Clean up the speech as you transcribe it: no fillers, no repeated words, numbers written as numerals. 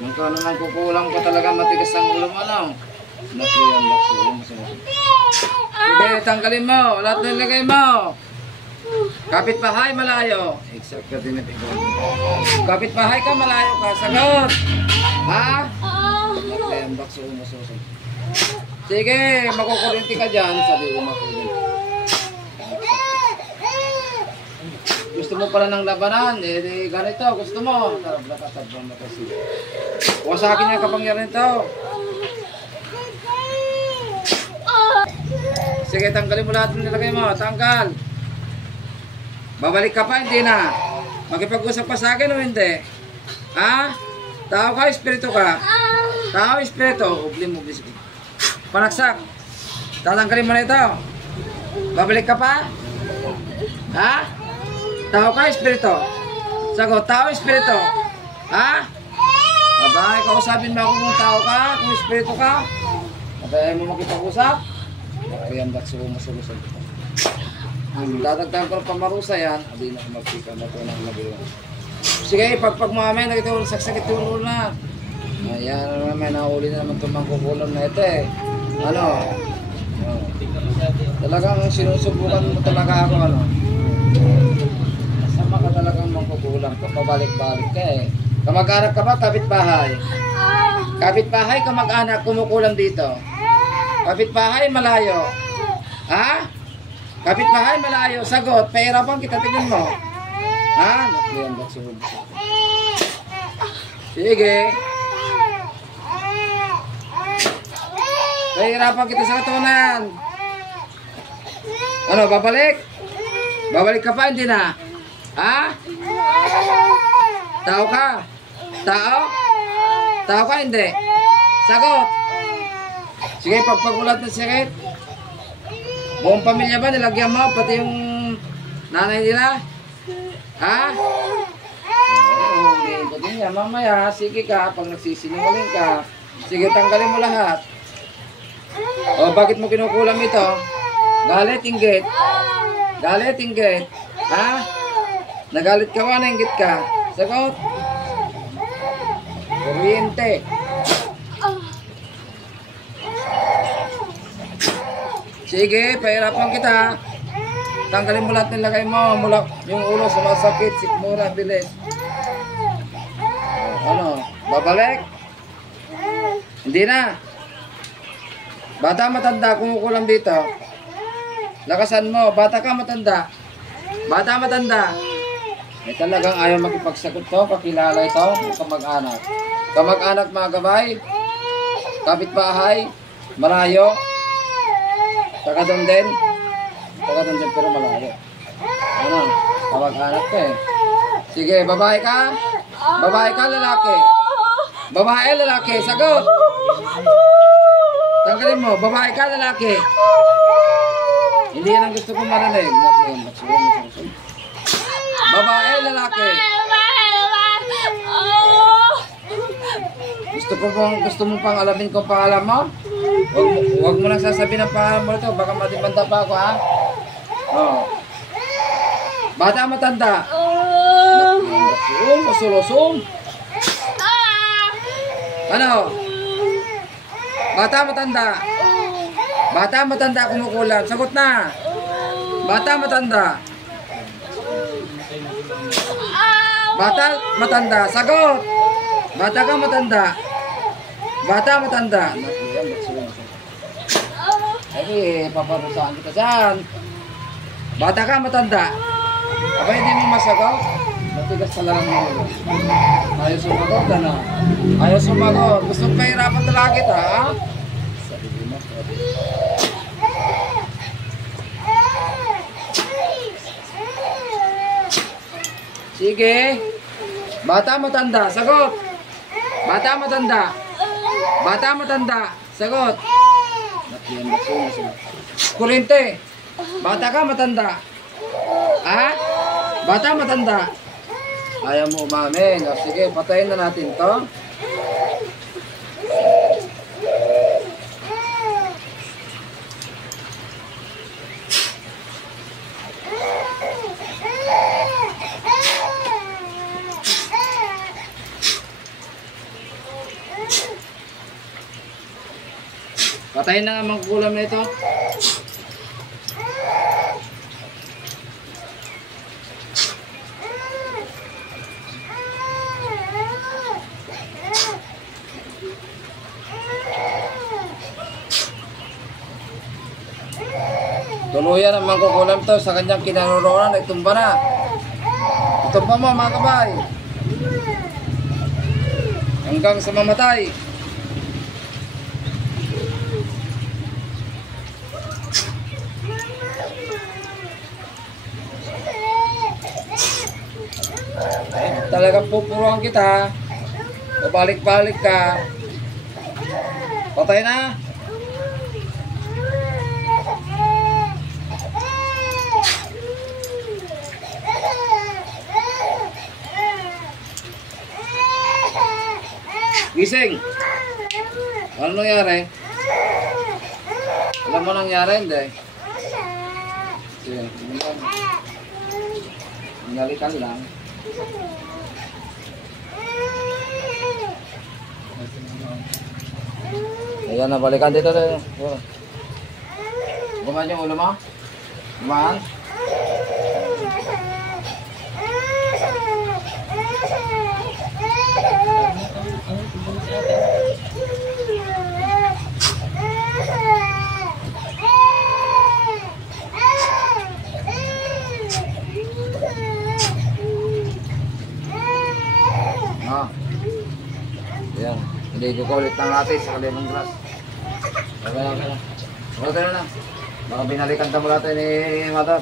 Magkano nang kukulang ko talaga matigas ang ulo mo, ano? Nakuyan, sige, tanggalin mo. Lahat na ilagay mo. Kapitbahay, malayo. Exact ka din ito. Kapitbahay ka, malayo ka. Sagot. Ha? Nakuyan, bakso mo, suso. Sige, makukurinti ka dyan. Sabi ko, makukurinti. Gusto mo pala ng labanan, eh ganito, gusto mo. Huwag sa akin yung kapangyarihan ito. Sige, tanggalin mo lahat ng nilagay mo. Tanggal. Babalik ka pa, hindi na. Makipag-usap pa sa akin o hindi? Ha? Tao ka, espiritu ka? Tao, espiritu. Ublim. Panaksak. Tatanggalin mo na ito. Babalik ka pa? Ha? Tao ka, espiritu? Sagot, tao, espiritu? Ha? Abay, kausapin mo ako kung tao ka, kung espiritu ka? Abay mo makipag-usap? Ayan, that's sumusulusan ko. Dadagdagan ko ng pamarusa yan. Abi na kumagpika na ito ng magawa. Sige, pagpag mamay, nakita saksakit yung ulo na. Ayan, may nahuli na naman itong mangkukulam na ito eh. Ano? Talagang sinusubukan mo talaga ako, ano? Masama ka talagang mangkukulam ko. Pabalik-balik ka eh. Kamag-anak ka ba? Kapitbahay? Kapitbahay, kamag-anak, kumukulam dito. Kapitbahay, malayo. Ha? Kapitbahay, malayo. Sagot, pahirapan kita, tingnan mo. Ha? Sige. Pahirapan kita sa katunan. Ano, babalik? Babalik ka pa, hindi na? Ha? Tao ka? Tao? Tao ka, hindi? Sagot. Sige, pagpagulat ng sakit. Buong pamilya ba nilagyan mo? Pati yung nanay nila? Ha? Oo, hindi din yan. Mamaya, sige ka. Pag nagsisinungaling ka, sige, tanggalin mo lahat. O, bakit mo kinukulam ito? Galit, inggit. Galit, inggit. Ha? Nagalit ka ba? Nainggit ka? Sagot. Kuryente. Sige, pahirapan kita. Tanggalin mo lahat ng lagay mo. Mula yung ulo, sumasakit, sikmura, bilis. Ano? Babalik? Hindi na. Bata, matanda, kumukulam dito. Lakasan mo. Bata ka, matanda. Bata, matanda. Eh talagang ayaw makipagsagot to. Kakilala ito. Kamag-anak. Kamag-anak, mga gabay. Kapitbahay. Malayo. Taga-doon din. Taga-doon din pero malayo. Ano? Kamag-anak ka eh. Sige, babae ka? Babae ka, lalaki? Babae, lalaki. Sagot! Tanggalin mo. Babae ka, lalaki? Hindi yan ang gusto kong marinig. Babae, lalaki? Gusto mo pang alamin kung pangalan mo? Huwag mo lang sasabihin ang pangalan mo ito. Baka matibanda pa ako, ha? Oh. Bata, matanda? Masulosong. Ano? Bata, matanda? Bata, matanda, kumukulam. Sagot na. Bata, matanda? Bata, matanda. Sagot. Bata ka, matanda? Bata, matanda? Ay, paparusahan kita dyan. Bata ka, matanda? Aba, hindi mo masagot? Matigas talaga mo. Ayaw sumagot, ano? Ayaw sumagot. Gusto pahirapan talaga kita, ha? Sige. Bata, matanda? Sagot. Bata, matanda? Bata, matanda? Sagot. Kurente. Bata ka, matanda? Ha? Bata, matanda? Ayaw mo umamin. O, sige, patayin na natin to. Patayin na nga mga kulam na ito. Tuluyan ang mangkukulam to sa kanyang kinaroroonan. Itumba na. Itumba mo mga kabay. Hanggang sa mamatay. Talagang pupuruan kita. Babalik-balik ka. Patay na. Gising. Ano nangyari? Alam mo nangyari, hindi? Sige, nalikan lang. Ayan, nabalikan dito. Gumaan yung ulo mo? Gumaan? Ayan, hindi kukulit ng natin sa kalimang glass. Okay na. Baka binalikan tamo natin ni Madam.